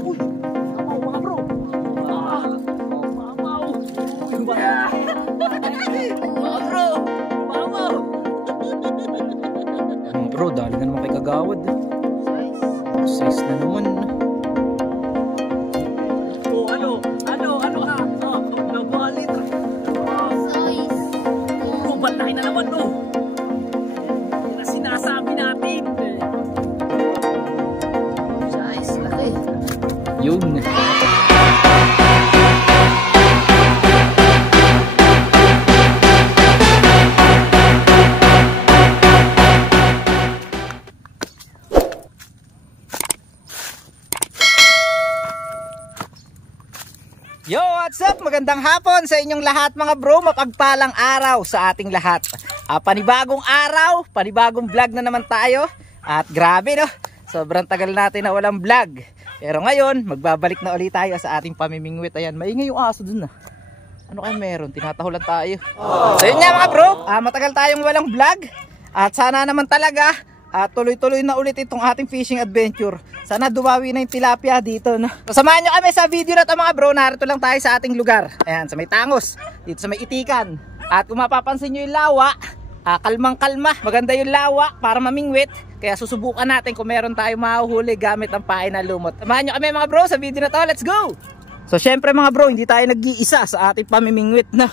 Uy, mamaw mga bro. Mamaw. Mga bro, mamaw. Bro, dali na naman kay Kagawad. Size na naman. Oh, ano ka? Oh, nabalit. Size. Oh, ba't laki na naman, no? Yan ang sinasabi natin. Size, laki. Yun. Yo, what's up? Magandang hapon sa inyong lahat mga bro. Mapagpalang araw sa ating lahat. Panibagong araw, panibagong vlog na naman tayo. At grabe no, sobrang tagal natin na walang vlog. Pero ngayon, magbabalik na ulit tayo sa ating pamimingwit. Ayan, maingay yung aso dun na. Ano kaya meron? Tinatahulan tayo. So yun nga mga bro, matagal tayong walang vlog. At sana naman talaga tuloy-tuloy na ulit itong ating fishing adventure. Sana dumawi na yung tilapia dito, no? So, samahan nyo kami sa video na ito mga bro. Narito lang tayo sa ating lugar. Ayan, sa may Tangos. Dito sa may Itikan. At kung mapapansin nyo yung lawa, kalmang-kalma. Maganda yung lawa para mamingwit. Kaya susubukan natin kung meron tayong mahuhuli gamit ang pain na lumot. Samahan nyo kami mga bro sa video na to. Let's go! So syempre mga bro, hindi tayo nag-iisa sa ating pamimingwit na.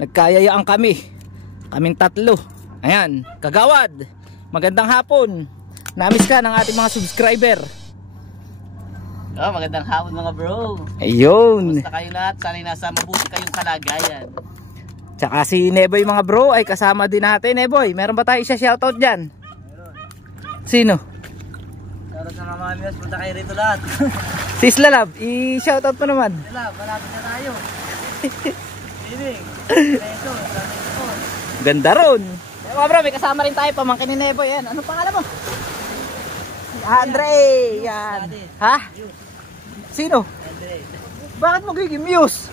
Nagkayayaan kami. Kaming tatlo. Ayan, Kagawad. Magandang hapon. Namiss ka ng ating mga subscriber. Oh, magandang hapon mga bro. Ayun. Basta kayo lahat, sana'y nasa mabuti kayong kalagayan. Tsaka si Neboy mga bro ay kasama din natin. Neboy, meron ba tayo isa shoutout dyan? Meron. Sino? Shoutout sa mga mamiyas, punta kayo rito lahat. Si Islalab, i-shoutout mo naman. Wala, malapit na tayo. Sining. Ito, ito. Ganda ron. Mga bro, may kasama rin tayo, pamangkin ni Neboy. Yan. Anong pangalan mo? Andre. Yan. Ha? Sino? Andre. Bakit mo gigimuse?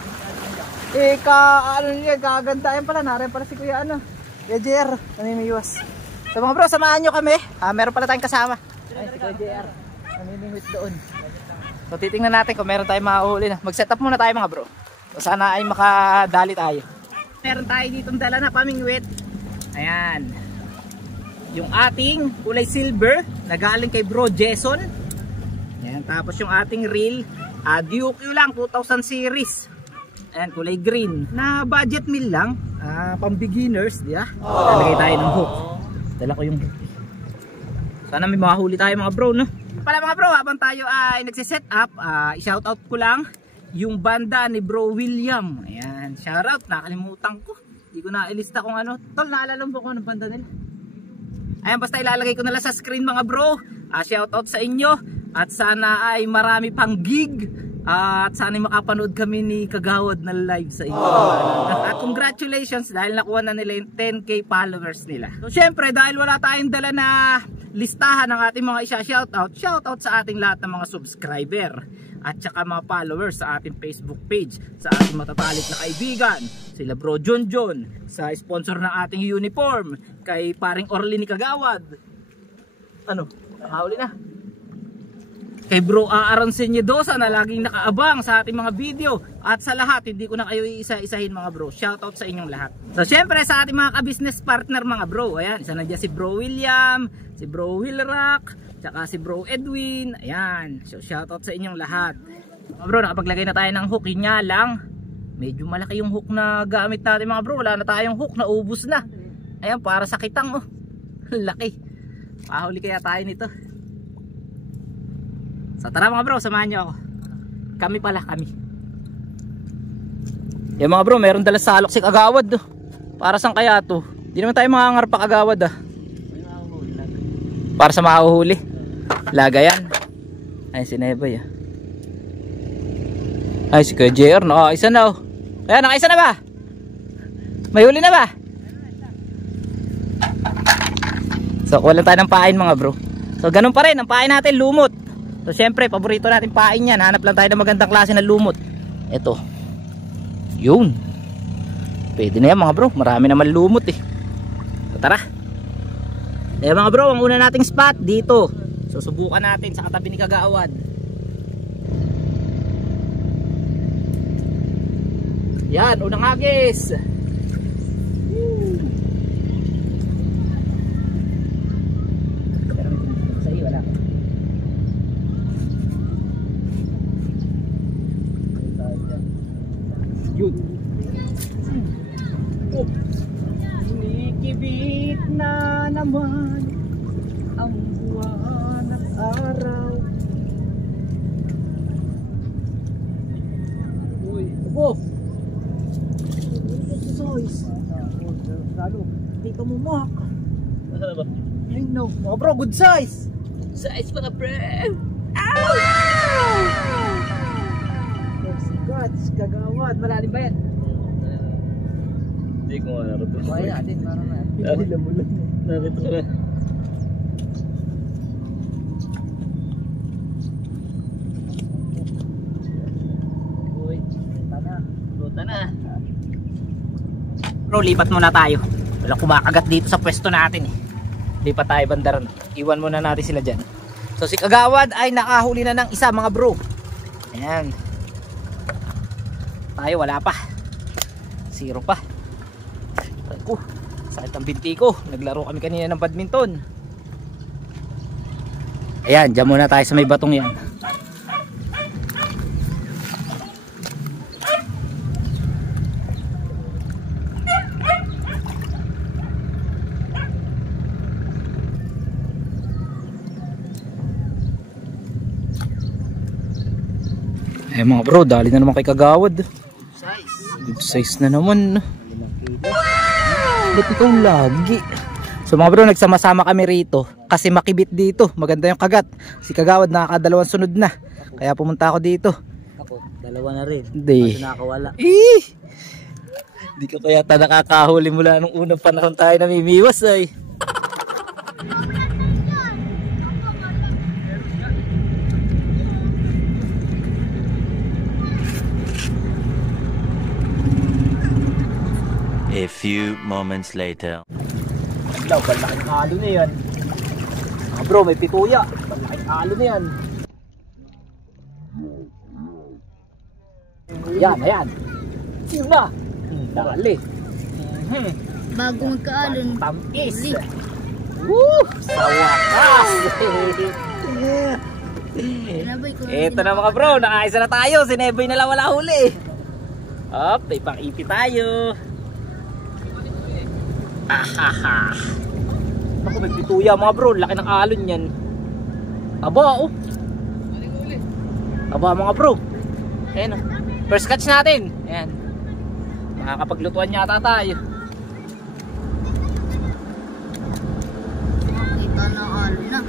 Ano niya, kaganda. Yan pala, narin pala si Kuya Kuya JR, namimiwas. So mga bro, samahan nyo kami. Meron pala tayong kasama. Ay, si Kuya JR, namimingwit doon. So titingnan natin kung meron tayong mahuhuli na. Mag-set up muna tayo mga bro. So sana ay makadali tayo. Meron tayo ditong dala na pamingwit. Ayan. Yung ating kulay silver na galing kay Bro Jason. Ayan. Tapos yung ating reel, DUQ lang, 2000 series. Ayan, kulay green. Na budget meal lang, pang beginners, di ba? Lalagay tayo ng hook. Dala ko yung hook. Sana may mahuli tayo mga bro, no? Pala mga bro, habang tayo ay nagsiset up, i-shoutout ko lang yung banda ni Bro William. Ayan, shoutout, nakalimutan ko. Hindi ko na ilista kung ano. Tol, naalala mo kung ano banda nila. Ayan, basta ilalagay ko na lang sa screen mga bro. Shoutout sa inyo. At sana ay marami pang gig. At sana ay makapanood kami ni Kagawad na live sa inyo. At congratulations dahil nakuha na nila yung 10k followers nila. So syempre dahil wala tayong dala na listahan ng ating mga isa-shoutout, shoutout sa ating lahat ng mga subscriber. At saka mga followers sa ating Facebook page, sa ating matatalit na kaibigan, sila Bro John, sa sponsor ng ating uniform, kay paring Orly ni Kagawad. Ano? Nakahuli na. Kay Bro Aaron Senyedosa na laging nakaabang sa ating mga video. At sa lahat, hindi ko na kayo isa-isahin mga bro. Shoutout sa inyong lahat. So syempre sa ating mga ka-business partner mga bro. Ayan, isa na dyan si Bro William, si Bro Willrock, tsaka si Bro Edwin. Ayan, so shoutout sa inyong lahat. Mga bro, nakapaglagay na tayo ng hook. Yun nga lang, medyo malaki yung hook na gamit natin mga bro. Wala na tayong hook, naubos na. Ayan, para sa kitang laki. Pahuli kaya tayo nito. So tara mga bro, samahan nyo ako. Kami pala, kami. Yan mga bro, meron dala salok si Kagawad. Para saan kaya to? Hindi naman tayo mangangarpa Kagawad para sa mahuhuli. Laga yan. Ay si Neboy Ay si Kuya JR, nakaisa na Ayan, nakaisa na ba? May huli na ba? So kuha lang tayo ng pain mga bro. So ganun pa rin, ang pain natin lumot. So syempre, paborito natin pain yan. Hanap lang tayo ng magandang klase ng lumot. Ito. Yun. Pwede na yan mga bro. Marami naman lumot So tara. Mga bro, ang una nating spot dito. So subukan natin sa katabi ni Kagawad. Yan, unang hagis. Sa iyo, wala. Yun. Oh. Kinikibit na naman ang buwan at araw. Uy, abo. Hindi ka mumak. Masana ba? Ayun no. Mga bro, good size. Size mga pre. Gods, kagawad. Malalim ba yan? Hindi ko nga naruto. Kaya natin, parang na. Narito ko na. Uy, luta na. Bro, lipat muna tayo. Walang kumakagat dito sa pwesto natin eh. Lipat tayo bandaran. Iwan muna natin sila dyan. So si Kagawad ay nakahuli na ng isa mga bro. Ayan. Tayo wala pa. Zero pa. Ako, sakit ang binti ko. Naglaro kami kanina ng badminton. Ayan, dyan muna tayo sa may batong yan. Eh mga bro, dali na naman kay Kagawad. Good size na naman. Ba't ikaw lagi? So mga bro, nagsama-sama kami rito kasi makibit dito. Maganda yung kagat. Si Kagawad nakakadalawang sunod na. Kaya pumunta ako dito. Ako, dalawa na rin. Hindi. Kasi nakakawala. Hindi ka kaya nakakahuli mula nung unang panahon tayo namimiwas ay. A few moments later. Hello, palaking halo na yan. Ah bro, may pituya. Palaking halo na yan. Yan, ayan. Yun na. Dali. Bago magkaalon. Tamis. Huli. Woo! Sa wakas. Nabay ko Eto na mga bro, nakaisa na tayo. Si Neboy na lang wala huli. Up, may pang-ipi tayo. Ahaha. Ako, may pituya mga bro. Laki ng alon yan. Aba, oh. Aba mga bro. Ayan o. First catch natin. Ayan. Makakapaglutuan yata tayo. kita na alon na.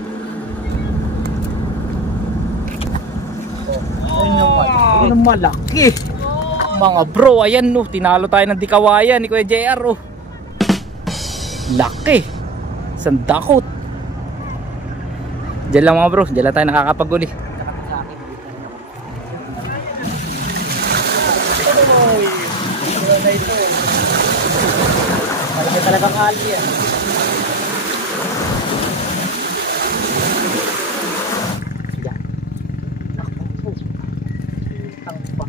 Ay naman. Ano malaki. Mga bro, ayan no. Tinalo tayo ng dikawayan ni Kuya JR oh. Laki. Sandakot. Diyan lang mga bro. Diyan lang tayo nakakapaguli. Parang talagang ali yan. Yan. Nakapagpo. Tangpa.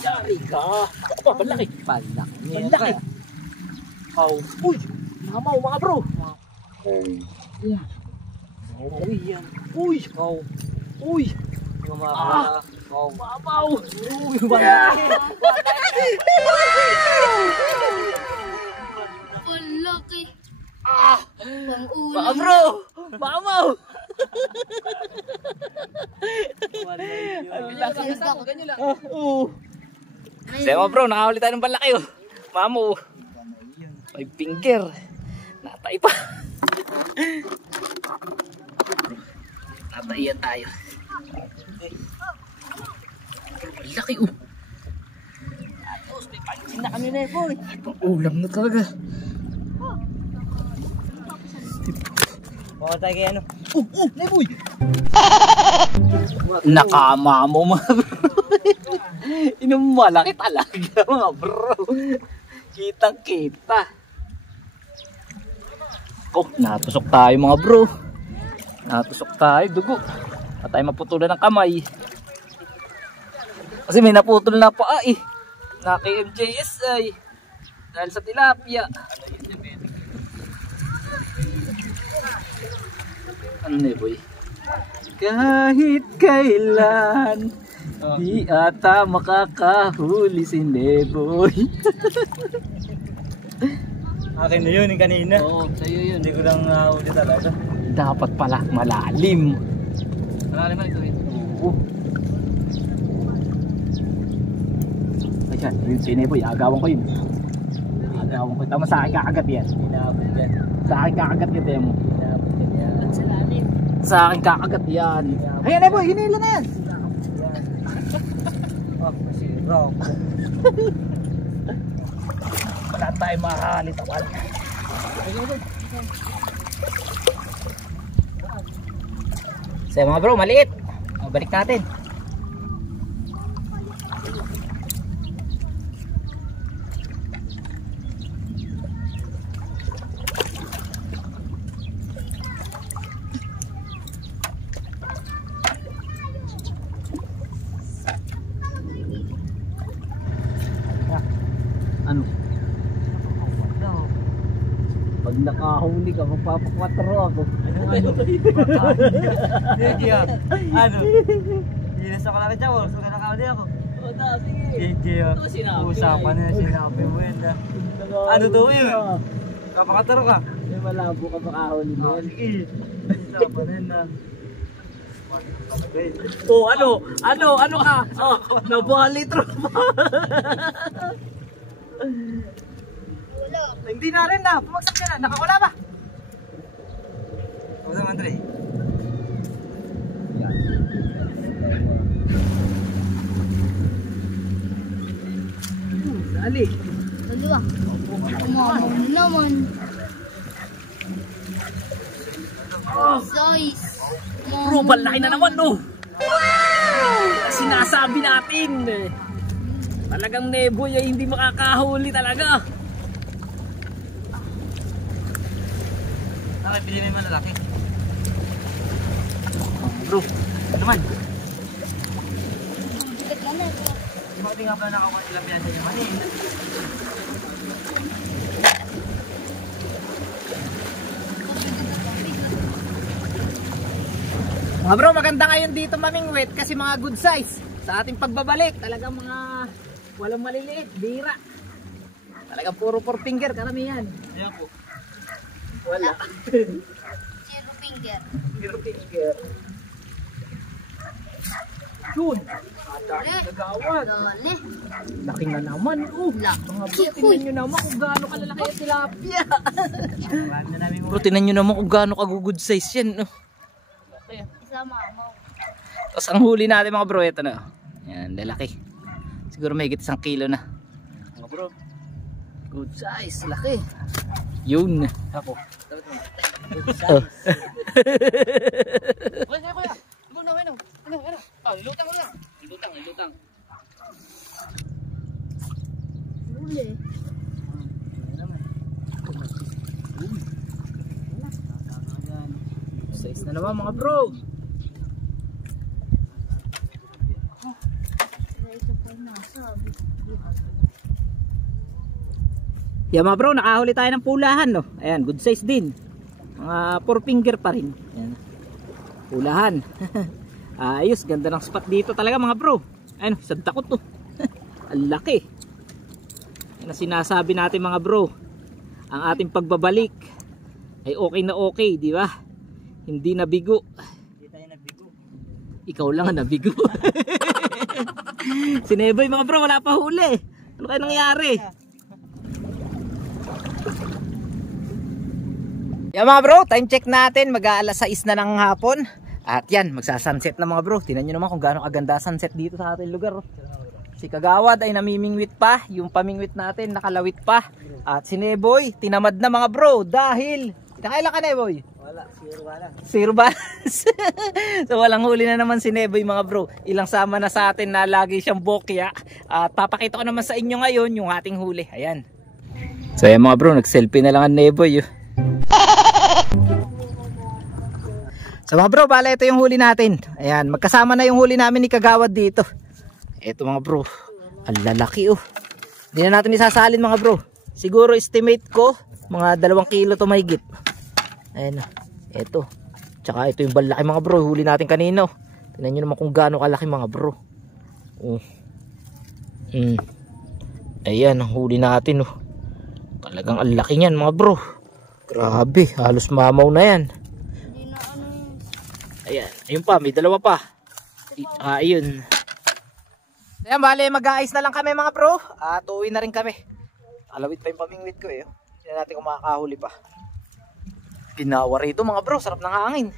Yari ka. Ako ba? Palaki. Palaki. Oh. Uy. Namaw mga bro. Yan. Uy yan. Uy. Uy. Mamaw. Mamaw. Uy. Palaki. Pang-ulo. Mga bro. Mamaw. Ganyan lang. Sige mga bro, nakahuli tayo ng palaki oh. Mamo. May finger. Natay pa. Natayan tayo. Laki oh. May pansin na kami na eh boy. Ulam na talaga. Baka tayo kay ano? Neboy! Nakamamo mga bro. Inumalaki talaga mga bro. Kitang kita. Oh, natusok tayo mga bro. Natusok tayo, dugo. At tayo maputulan ng kamay. Kasi may naputol na paa eh. Na kay MJSI. Dahil sa tilapia. Ano na boy? Kahit kailan di ata makakahuli si Neboy. Akin na yun, yung kanina. Oo, sa'yo yun. Hindi ko lang nahuli talaga. Dapat pala malalim. Malalim na ito eh. Oo. Ayan, yun si Neboy. Agawan ko yun. Agawan ko. Tama sa akin kakagat yan. Hinabot yan. Sa akin kakagat yan. Temo. Hinabot yan. Sa akin kakagat yan. Ayan Neboy, hinila na yan. Oh, masira ako. Wala tayo makakalitawan. So mga bro, maliit. Balik natin. Ano? Pag nakahuli ka, mapapakwatro ako. Sige ah. Ano? Inas ako lang dyan, so nakakawali ako. O na, sige. Sige ah. Usapan na sinabi mo yan ah. Ano to yun? Kapakataro ka? May malabo ka makahuli mo. Sige. Usapan na yan ah. Oh, ano ka? Oh, nabali tropa. Wala. Hindi na rin na, pumagsak ka na, nakawala ba? Huwag naman Andre. Dali. Dalawa. Kumamon naman. Size. Bro, balaki na naman no. Sinasabi natin. Talagang Neboy ay hindi makakahuli talaga. Bakit pili mo yung malalaki? Bro, ano naman? Bigat na na. Bakit nga pala nakakuha sila piyansa niya mali? Mga bro, maganda ngayon dito mamingwit kasi mga good size. Sa ating pagbabalik, talagang mga walang maliliit, bira. Talagang puro 4 finger karamihan. Ayan po. Wala. Zero finger. 0 finger. Yun. Dali. Nagawad. Dali. Laki na naman. Mga bro, tingnan nyo naman kung gaano kalalaki yung tilapia. Marami na namin Bro, tingnan nyo naman kung gaano ka-good size yan. Isama mo. Tapos ang huli natin mga bro, ito na. Yan, lalaki. Siguro may higit 1 kilo na. Mga bro, good size, laki. Yun. Ako. Oh. Kuya, kuya. Ano? Oh, lutang mo lang. Lutang. Huli. Size na naman mga bro. Ito pa nasabi. Yan mga bro, nakahuli tayo ng pulahan no. Ayan, good size din. Mga 4 finger pa rin. Ayan. Pulahan. Ayos, ganda ng spot dito talaga mga bro. Ayun, isang takot to. Ang laki. Yan ang sinasabi natin mga bro. Ang ating pagbabalik ay okay na okay, di ba? Hindi nabigo. Hindi tayo nagbigo. Ikaw lang ang nabigo. Si Neboy mga bro, wala pa huli. Ano kaya nangyari? Yan mga bro, time check natin. Mag-aalas 6 na ng hapon. At yan, magsasunset na mga bro. Tingnan nyo naman kung gaano kaganda sunset dito sa ating lugar. Si Kagawad ay namimingwit pa. Yung pamingwit natin nakalawit pa. At si Neboy, tinamad na mga bro. Dahil, nakailan ka Neboy? Wala, Zero balance. So walang huli na naman si Neboy mga bro. Ilang sama na sa atin na lagi siyang bokya. At papakita ko naman sa inyo ngayon yung ating huli. Ayan. So ayan mga bro, nag-selfie na lang ang Neboy. So mga bro, bala ito yung huli natin. Ayan, magkasama na yung huli namin ni Kagawad dito. Ito mga bro, ang lalaki oh. Hindi na natin isasalin mga bro. Siguro estimate ko, mga 2 kilo to mahigit. Ayan, ito. Tsaka ito yung balaki mga bro, huli natin kanino. Tingnan nyo naman kung gaano kalaki mga bro. Ayan, ang huli natin oh. Talagang ang laki niyan mga bro. Grabe, halos mamaw na yan. Ayan, ayun pa, may 2 pa. Ayun. Ayan, bale, mag-aayos na lang kami mga bro. At uuwi na rin kami. Alawit pa yung pamingwit ko eh. Hindi natin kung makakahuli pa. Ginawa rito mga bro, sarap ng hangin.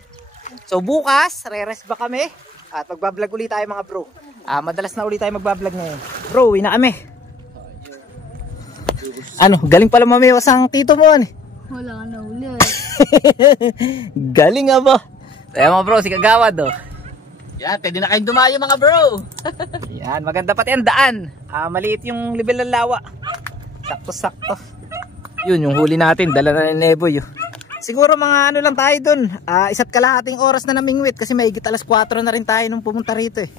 So bukas, re-rest ba kami? At magbablog ulit tayo mga bro. Madalas na ulit tayo magbablog ngayon. Bro, uwi na kami. Ano, galing pala mamiwas ang tito mo eh. Wala ka na uli. Galing nga ba? Ayan mga bro, si Kagawad oh. Yan, pwede na kayong dumayo mga bro. Yan, maganda pati ang daan. Maliit yung level ng lawa. Sakto-sakto. Yun, yung huli natin, dala na ni Neboy oh. Siguro mga ano lang tayo dun. 1.5 oras na namingwit kasi mahigit 4:00 na rin tayo nung pumunta rito eh.